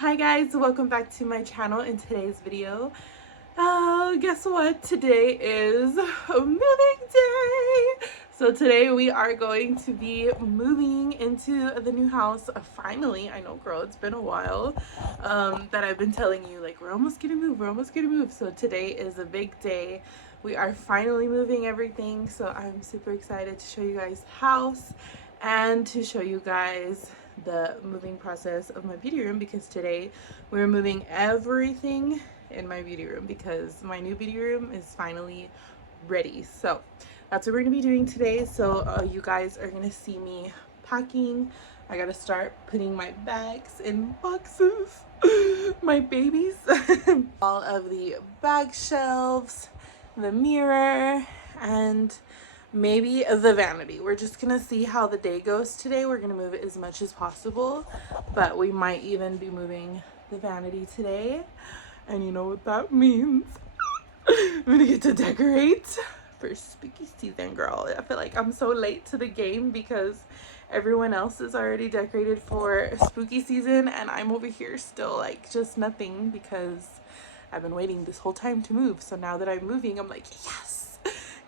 Hi guys, welcome back to my channel. In today's video, guess what? Today is moving day. So today we are going to be moving into the new house. Finally, I know, girl, it's been a while that I've been telling you, like, we're almost gonna move. So today is a big day. We are finally moving everything. So I'm super excited to show you guys the house and to show you guys the moving process of my beauty room, because today we're moving everything in my beauty room because my new beauty room is finally ready. So that's what we're gonna be doing today. So you guys are gonna see me packing. I gotta start putting my bags in boxes. My babies. All of the bag shelves, the mirror, and maybe the vanity. We're just gonna see how the day goes today. We're gonna move it as much as possible, but we might even be moving the vanity today. And you know what that means. I'm gonna get to decorate for spooky season, girl. I feel like I'm so late to the game because everyone else is already decorated for spooky season and I'm over here still like just nothing because I've been waiting this whole time to move. So now that I'm moving, I'm like, yes,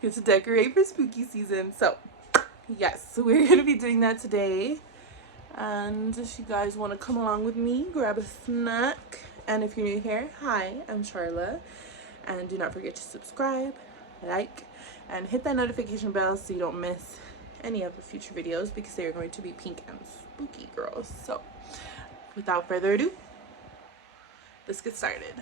get to decorate for spooky season. So yes, we're gonna be doing that today. And if you guys want to come along with me, grab a snack. And if you're new here, hi, I'm Charla. And do not forget to subscribe, like, and hit that notification bell so you don't miss any of the future videos because they are going to be pink and spooky, girls. So without further ado, let's get started.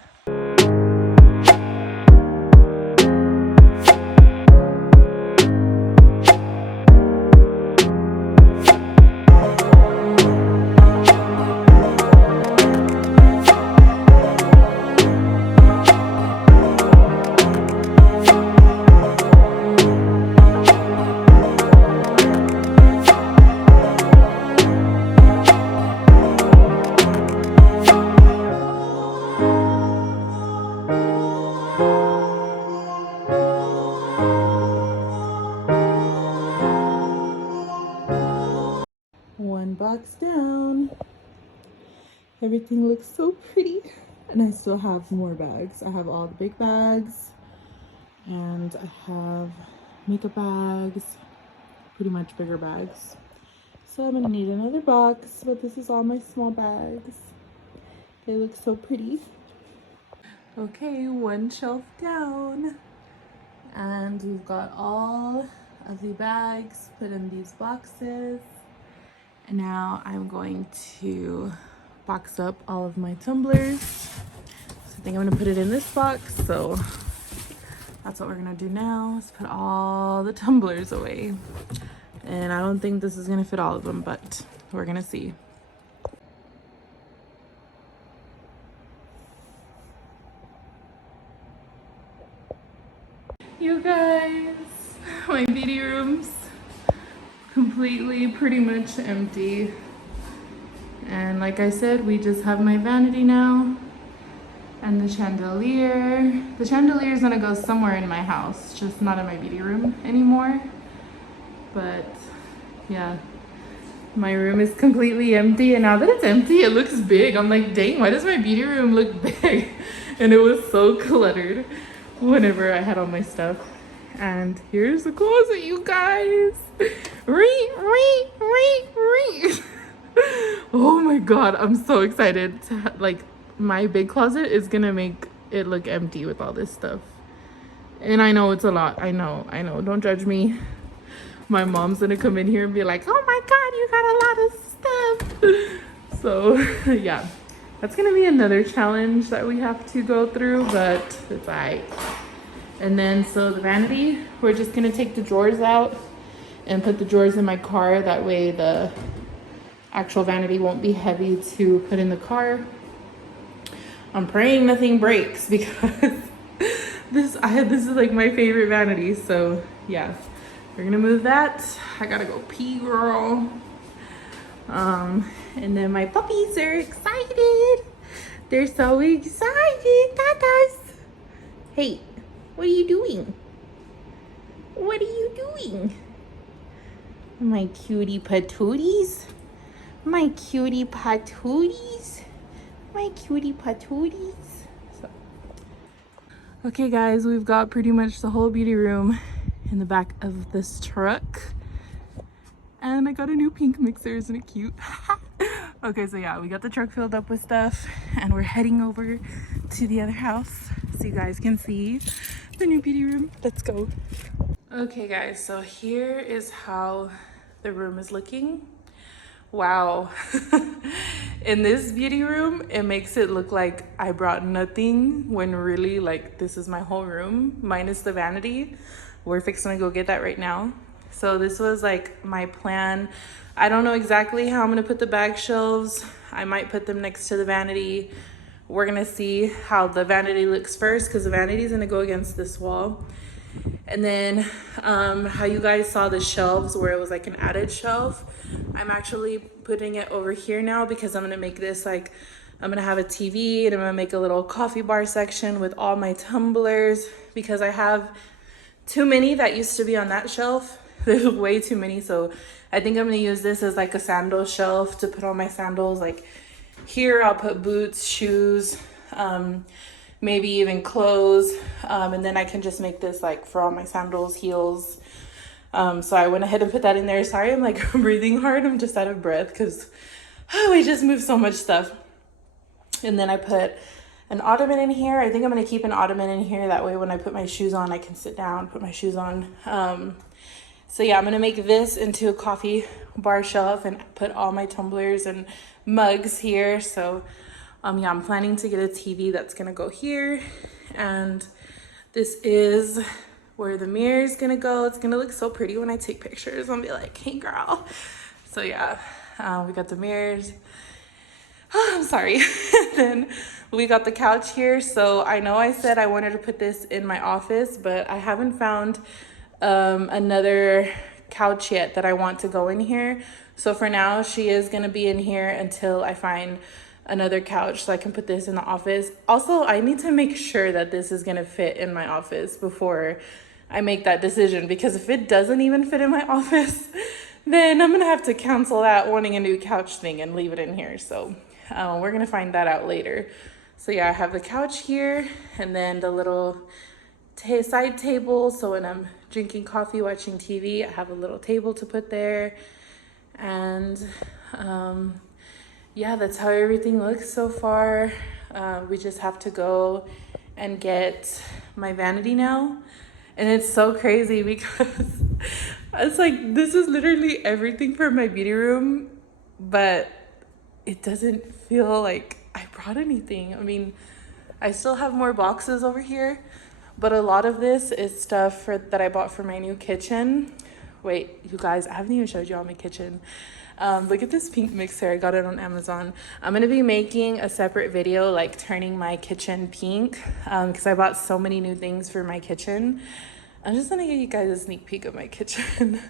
One box down. Everything looks so pretty. And I still have more bags. I have all the big bags and I have makeup bags, pretty much bigger bags. So I'm gonna need another box, but this is all my small bags. They look so pretty. Okay, one shelf down. And we've got all of the bags put in these boxes. And now I'm going to box up all of my tumblers. So I think I'm gonna put it in this box. So that's what we're gonna do now, is put all the tumblers away. And I don't think this is gonna fit all of them, but we're gonna see. You guys, my beauty room's completely pretty much empty. And like I said, we just have my vanity now and the chandelier. The chandelier is gonna go somewhere in my house, just not in my beauty room anymore. But yeah, my room is completely empty, and now that it's empty, it looks big. I'm like, dang, why does my beauty room look big? And it was so cluttered whenever I had all my stuff. And here's the closet, you guys. Oh my god, I'm so excited to like, my big closet is gonna make it look empty with all this stuff. And I know it's a lot. I know, don't judge me. My mom's gonna come in here and be like, oh my god, you got a lot of stuff. So yeah, that's gonna be another challenge that we have to go through, but it's alright. And then so the vanity, we're just gonna take the drawers out and put the drawers in my car. That way the actual vanity won't be heavy to put in the car. I'm praying nothing breaks because this is like my favorite vanity. So yeah, we're gonna move that. I gotta go pee, girl. And then my puppies are excited. They're so excited. Tatas. Hey, what are you doing? What are you doing? My cutie patooties. My cutie patooties. My cutie patooties. So. Okay guys, we've got pretty much the whole beauty room in the back of this truck. And I got a new pink mixer, isn't it cute? Okay, so yeah, we got the truck filled up with stuff and we're heading over to the other house so you guys can see the new beauty room. Let's go. Okay guys, so here is how the room is looking. Wow. In this beauty room, it makes it look like I brought nothing when really like this is my whole room minus the vanity. We're fixing to go get that right now. So this was like my plan. I don't know exactly how I'm gonna put the bag shelves. I might put them next to the vanity. We're gonna see how the vanity looks first because the vanity is gonna go against this wall. And then how you guys saw the shelves where it was like an added shelf, I'm actually putting it over here now because I'm gonna make this like, I'm gonna have a TV and I'm gonna make a little coffee bar section with all my tumblers because I have too many that used to be on that shelf. There's way too many, so I think I'm gonna use this as like a sandal shelf to put all my sandals. Like here I'll put boots, shoes, maybe even clothes, and then I can just make this like for all my sandals, heels. So I went ahead and put that in there. Sorry, I'm like breathing hard. I'm just out of breath because we just moved so much stuff. And then I put an ottoman in here. I think I'm gonna keep an ottoman in here. That way when I put my shoes on, I can sit down, put my shoes on. So yeah, I'm gonna make this into a coffee bar shelf and put all my tumblers and mugs here. So yeah, I'm planning to get a TV that's gonna go here. And this is where the mirror is gonna go. It's gonna look so pretty when I take pictures. I'll be like, hey girl. So yeah, we got the mirrors. Oh, I'm sorry. Then we got the couch here. So I know I said I wanted to put this in my office, but I haven't found another couch yet that I want to go in here. So for now, she is gonna be in here until I find another couch so I can put this in the office. Also, I need to make sure that this is gonna fit in my office before I make that decision, because if it doesn't even fit in my office, then I'm gonna have to cancel that wanting a new couch thing and leave it in here. So we're gonna find that out later. So yeah, I have the couch here and then the little side table. So when I'm drinking coffee, watching TV, I have a little table to put there. And yeah, that's how everything looks so far. We just have to go and get my vanity now. And it's so crazy because it's like, this is literally everything for my beauty room, but it doesn't feel like I brought anything. I mean, I still have more boxes over here, but a lot of this is stuff that I bought for my new kitchen. Wait, you guys, I haven't even showed you all my kitchen. Look at this pink mixer. I got it on Amazon. I'm gonna be making a separate video like turning my kitchen pink because I bought so many new things for my kitchen. I'm just gonna give you guys a sneak peek of my kitchen.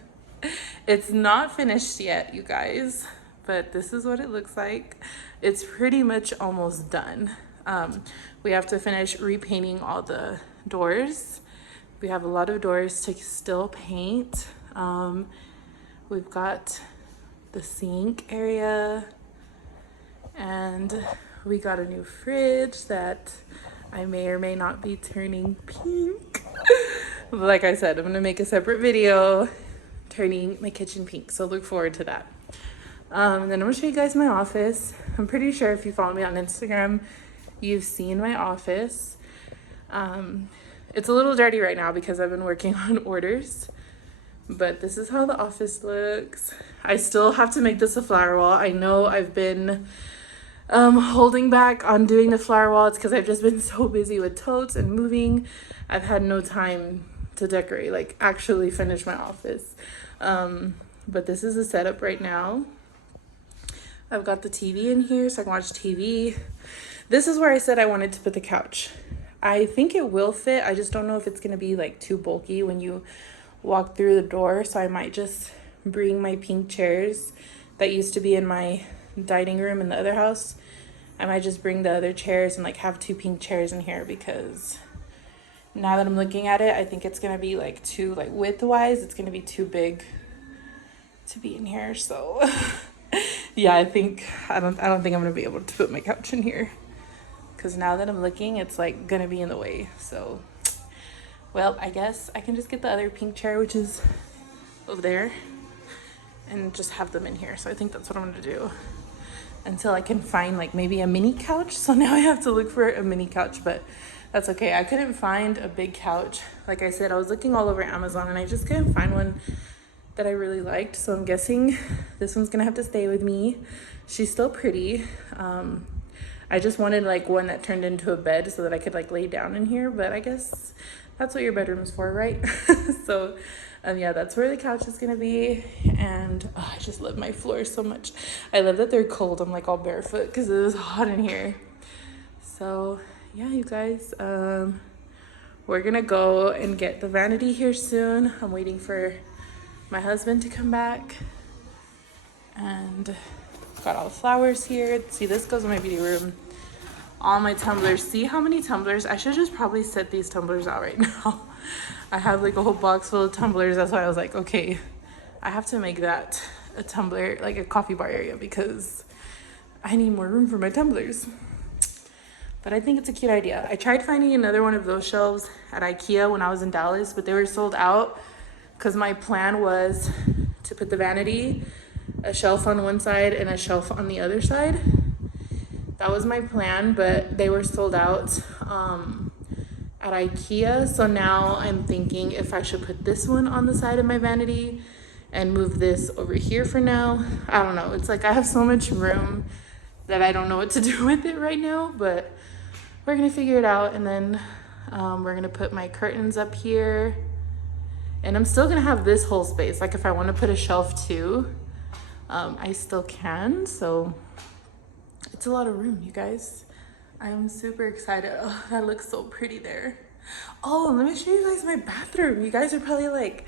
It's not finished yet, you guys, but this is what it looks like. It's pretty much almost done. We have to finish repainting all the doors. We have a lot of doors to still paint. We've got the sink area, and we got a new fridge that I may or may not be turning pink. Like I said, I'm gonna make a separate video turning my kitchen pink, so look forward to that. And then I'm gonna show you guys my office. I'm pretty sure if you follow me on Instagram, you've seen my office. It's a little dirty right now because I've been working on orders, but this is how the office looks. I still have to make this a flower wall. I know I've been holding back on doing the flower wall. It's because I've just been so busy with totes and moving. I've had no time to decorate, like actually finish my office. But this is the setup right now. I've got the TV in here so I can watch TV. This is where I said I wanted to put the couch. I think it will fit. I just don't know if it's gonna be like too bulky when you walk through the door. So I might just bring my pink chairs that used to be in my dining room in the other house. I might just bring the other chairs and like have two pink chairs in here, because now that I'm looking at it, I think it's gonna be like too, like width wise, it's gonna be too big to be in here. So yeah, I don't think I'm gonna be able to put my couch in here, because now that I'm looking, it's like gonna be in the way. So, well, I guess I can just get the other pink chair, which is over there, and just have them in here. So I think that's what I'm gonna do until I can find like maybe a mini couch. So now I have to look for a mini couch, but that's okay. I couldn't find a big couch. Like I said, I was looking all over Amazon and I just couldn't find one that I really liked. So I'm guessing this one's gonna have to stay with me. She's still pretty. I just wanted like one that turned into a bed so that I could like lay down in here, but I guess that's what your bedroom's for, right? So yeah, that's where the couch is gonna be. And oh, I just love my floors so much. I love that they're cold. I'm like all barefoot because it is hot in here. So yeah, you guys, we're gonna go and get the vanity here soon. I'm waiting for my husband to come back, and got all the flowers here. See, this goes in my beauty room. All my tumblers. See how many tumblers? I should just probably set these tumblers out right now. I have like a whole box full of tumblers. That's why I was like, okay, I have to make that a tumbler, like a coffee bar area, because I need more room for my tumblers. But I think it's a cute idea. I tried finding another one of those shelves at IKEA when I was in Dallas, but they were sold out, because my plan was to put the vanity, a shelf on one side and a shelf on the other side. That was my plan, but they were sold out at IKEA. So now I'm thinking if I should put this one on the side of my vanity and move this over here for now. I don't know. It's like I have so much room that I don't know what to do with it right now, but we're gonna figure it out. And then we're gonna put my curtains up here. And I'm still gonna have this whole space. Like if I wanna put a shelf too, I still can. So it's a lot of room, you guys. I am super excited. Oh, that looks so pretty there. Oh, let me show you guys my bathroom. You guys are probably like,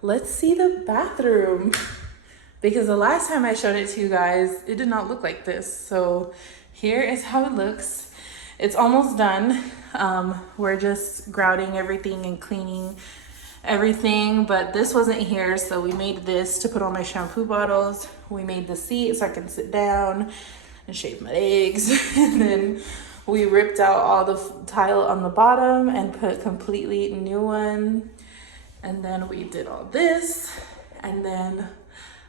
let's see the bathroom. Because the last time I showed it to you guys, it did not look like this. So here is how it looks. It's almost done. We're just grouting everything and cleaning everything, but this wasn't here, so we made this to put on my shampoo bottles. We made the seat so I can sit down and shave my legs. And then we ripped out all the tile on the bottom and put completely new one. And then we did all this, and then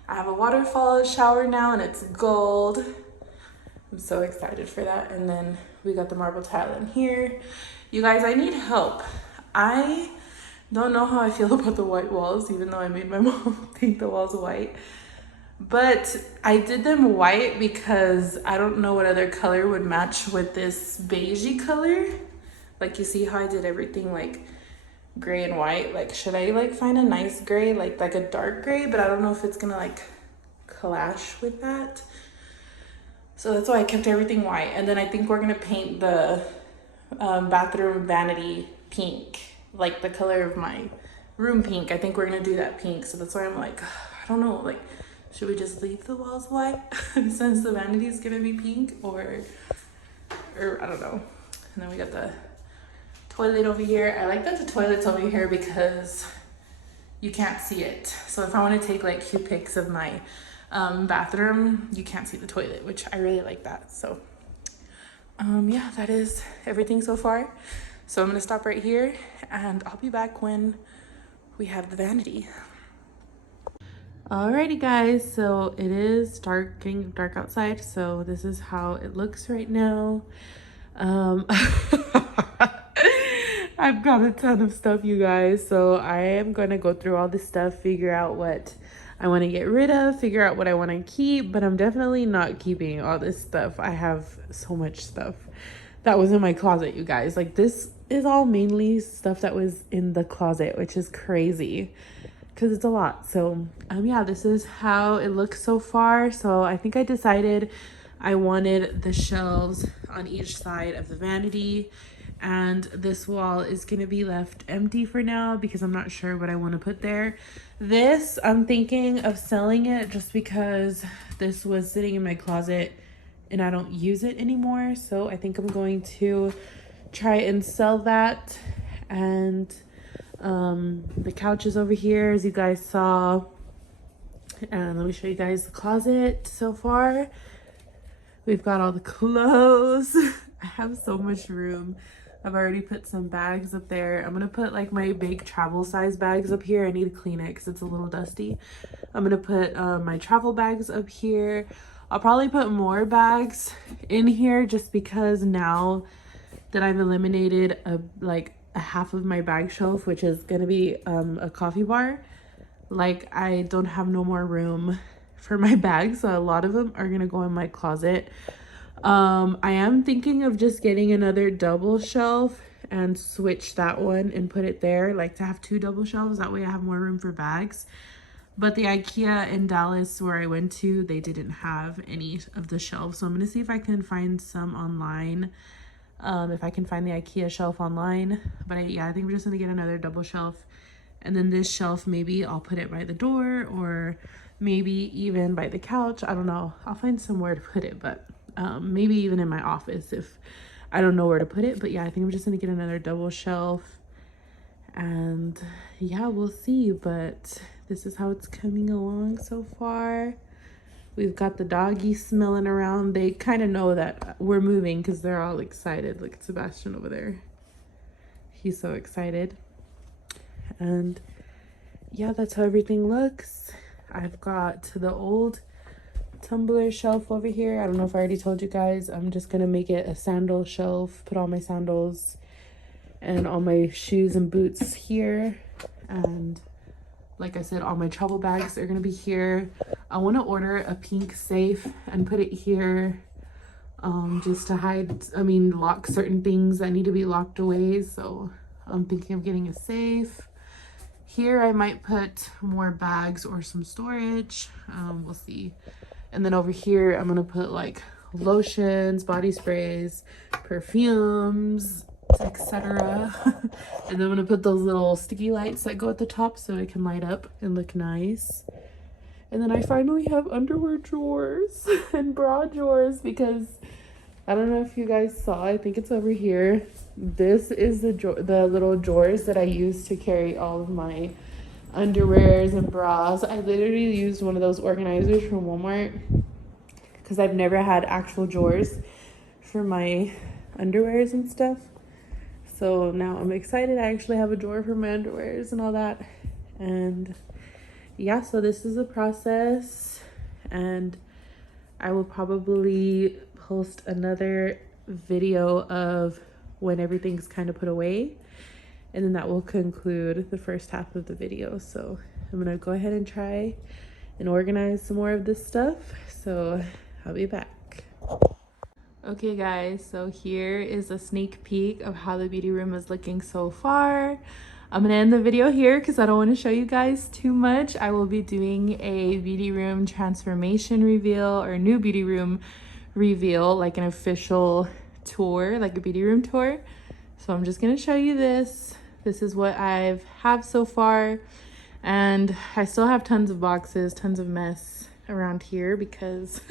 I have a waterfall shower now and it's gold. I'm so excited for that. And then we got the marble tile in here. You guys, I need help. I don't know how I feel about the white walls, even though I made my mom paint the walls white. But I did them white because I don't know what other color would match with this beigey color. Like you see how I did everything like gray and white. Like should I like find a nice gray, like a dark gray, but I don't know if it's gonna like clash with that. So that's why I kept everything white. And then I think we're gonna paint the bathroom vanity pink, like the color of my room pink. I think we're gonna do that pink. So that's why I'm like, I don't know, like should we just leave the walls white since the vanity is gonna be pink, or I don't know. And then we got the toilet over here. I like that the toilet's over here because you can't see it. So if I want to take like cute pics of my bathroom, you can't see the toilet, which I really like that. So yeah, that is everything so far. So I'm gonna stop right here and I'll be back when we have the vanity. Alrighty guys, so it is dark, getting dark outside, so this is how it looks right now. I've got a ton of stuff, you guys, so I am gonna go through all this stuff, figure out what I want to get rid of, figure out what I want to keep, but I'm definitely not keeping all this stuff. I have so much stuff that was in my closet, you guys. Like this is all mainly stuff that was in the closet, which is crazy because it's a lot. So yeah, this is how it looks so far. So I think I decided I wanted the shelves on each side of the vanity, and this wall is going to be left empty for now because I'm not sure what I want to put there. This, I'm thinking of selling it just because this was sitting in my closet and I don't use it anymore. So I think I'm going to try and sell that. And the couch is over here, as you guys saw. And let me show you guys the closet so far. We've got all the clothes. I have so much room. I've already put some bags up there. I'm gonna put like my big travel size bags up here. I need to clean it because it's a little dusty. I'm gonna put my travel bags up here. I'll probably put more bags in here just because now that I've eliminated a half of my bag shelf, which is gonna be a coffee bar, like I don't have no more room for my bags, so a lot of them are gonna go in my closet. I am thinking of just getting another double shelf and switch that one and put it there, like to have 2 double shelves. That way I have more room for bags. But the IKEA in Dallas where I went to, they didn't have any of the shelves. So I'm gonna see if I can find some online. If I can find the IKEA shelf online. But yeah, I think we're just gonna get another double shelf. And then this shelf, maybe I'll put it by the door or maybe even by the couch. I don't know. I'll find somewhere to put it, but maybe even in my office if I don't know where to put it. But yeah, I think I'm just gonna get another double shelf. And yeah, we'll see. But this is how it's coming along so far. We've got the doggies smelling around. They kind of know that we're moving because they're all excited. Look at Sebastian over there. He's so excited. And yeah, that's how everything looks. I've got the old tumbler shelf over here. I don't know if I already told you guys. I'm just gonna make it a sandal shelf, put all my sandals and all my shoes and boots here. And like I said, all my travel bags are gonna be here. I want to order a pink safe and put it here, just to hide, lock certain things that need to be locked away. So I'm thinking of getting a safe. Here I might put more bags or some storage. We'll see. And then over here I'm gonna put like lotions, body sprays, perfumes, etc. And then I'm gonna put those little sticky lights that go at the top so it can light up and look nice. And then I finally have underwear drawers and bra drawers because I don't know if you guys saw, I think it's over here. This is the little drawers that I use to carry all of my underwears and bras. I literally used one of those organizers from Walmart because I've never had actual drawers for my underwears and stuff. So now I'm excited. I actually have a drawer for my underwears and all that. And yeah, so this is the process, and I will probably post another video of when everything's kind of put away, and then that will conclude the first half of the video. So I'm gonna go ahead and try and organize some more of this stuff, so I'll be back. Okay guys, so here is a sneak peek of how the beauty room is looking so far. I'm gonna end the video here because I don't want to show you guys too much. I will be doing a beauty room transformation reveal or new beauty room reveal, like an official tour, like a beauty room tour. So I'm just gonna show you this. This is what I've have so far, and I still have tons of boxes, tons of mess around here because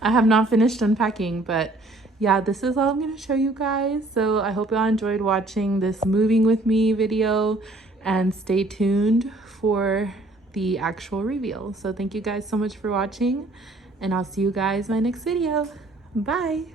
I have not finished unpacking. But yeah, this is all I'm gonna show you guys. So I hope y'all enjoyed watching this moving with me video, and stay tuned for the actual reveal. So thank you guys so much for watching, and I'll see you guys in my next video. Bye.